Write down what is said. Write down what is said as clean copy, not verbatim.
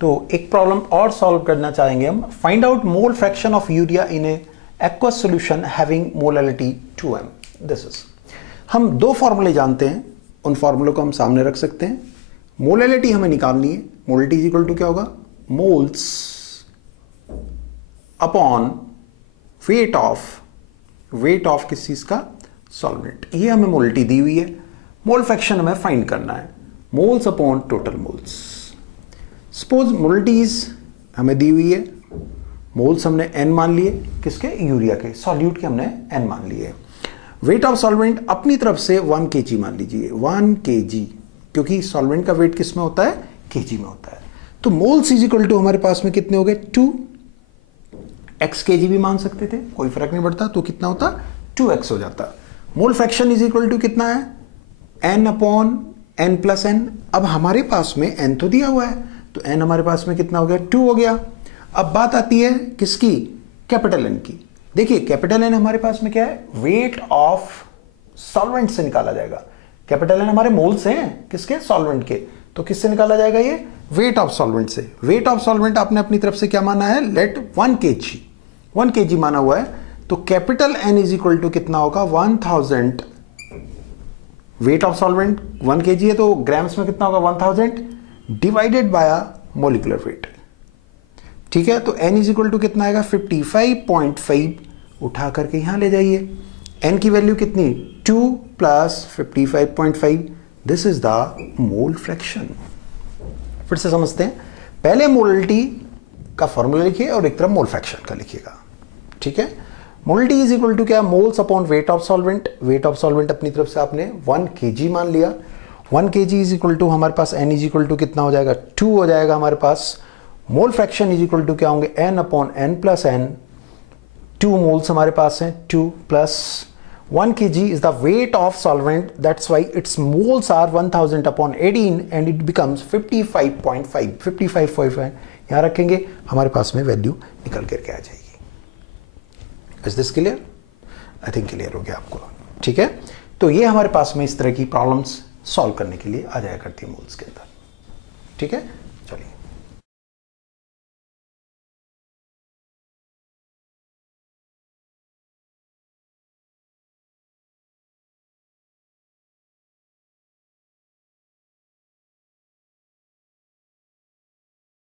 तो एक प्रॉब्लम और सॉल्व करना चाहेंगे हम। Find out mole fraction of urea in A aqueous solution having molality 2m। This is, हम दो फॉर्मूले जानते हैं, उन फॉर्मूलों को हम सामने रख सकते हैं। मोलैलिटी हमें निकालनी है। मोलैलिटी इज इक्वल टू क्या होगा, मोल्स अपॉन वेट ऑफ किस चीज का, सॉल्वेंट। ये हमें मोलैलिटी दी हुई है। मोल फ्रैक्शन हमें फाइंड करना है, moles upon total moles. Suppose molalities हमें दी हुई है, मोल्स हमने n मान लिए, किसके, यूरिया के, सॉल्यूट के हमने n मान लिए। वेट ऑफ सॉल्वेंट अपनी तरफ से 1 kg मान लीजिए, 1 kg, क्योंकि सॉल्वेंट का वेट किस में होता है, kg में होता है। तो मोल्स इज इक्वल टू हमारे पास में कितने हो गए, 2x kg भी मान सकते थे, कोई फर्क नहीं पड़ता, तो कितना होता, 2x हो जाता। Mole fraction is equal to कितना है, n upon n plus n। अब हमारे पास में n तो दिया हुआ है, तो n हमारे पास में कितना हो गया, 2 हो गया। अब बात आती है किसकी, कैपिटल N की। देखिए कैपिटल N हमारे पास में क्या है, वेट ऑफ सॉल्वेंट से निकाला जाएगा। कैपिटल N हमारे मोल्स हैं, किसके, सॉल्वेंट के, तो किससे निकाला जाएगा, ये वेट ऑफ सॉल्वेंट से। वेट ऑफ सॉल्वेंट आपने अपनी तरफ से क्या माना है, लेट 1 kg माना हुआ है, तो capital N is equal to कितना होगा, 1000। वेट ऑफ सॉल्वेंट 1 kg है, तो ग्राम्स में कितना होगा, 1000 डिवाइडेड बाय मोलिकुलर वेट। ठीक है, तो n इज इक्वल टू कितना आएगा, 55.5। उठा करके यहां ले जाइए, n की वैल्यू कितनी, 2 plus 55.5। This is the mole fraction. फिर से समझते हैं, पहले मोलैलिटी का फॉर्मूला लिखिए और एक तरफ मोल फ्रैक्शन का लिखिएगा। ठीक है, मोलैलिटी इज इक्वल टू क्या, moles upon weight of solvent. Wait of solvent अपनी तरफ से आपने 1 kg मान लिया। 1 kg इज इक्वल टू हमारे पास n इज इक्वल टू कितना हो जाएगा, 2 हो जाएगा हमारे पास। Mole fraction is equal to क्या होंगे, n upon n plus n। 2 moles हमारे पास हैं, 2 plus 1 kg is the weight of solvent, that's why it's moles are 1000 upon 18 and it becomes 55.5। 55.5 यहां रखेंगे, हमारे पास में वैल्यू निकल करके आ जाएगी। Is this clear? I think clear हो गया आपको। ठीक है, तो ये हमारे पास में इस तरह की प्रॉब्लम्स सॉल्व करने के लिए आ जाया करती है मोल्स के अंदर। ठीक है।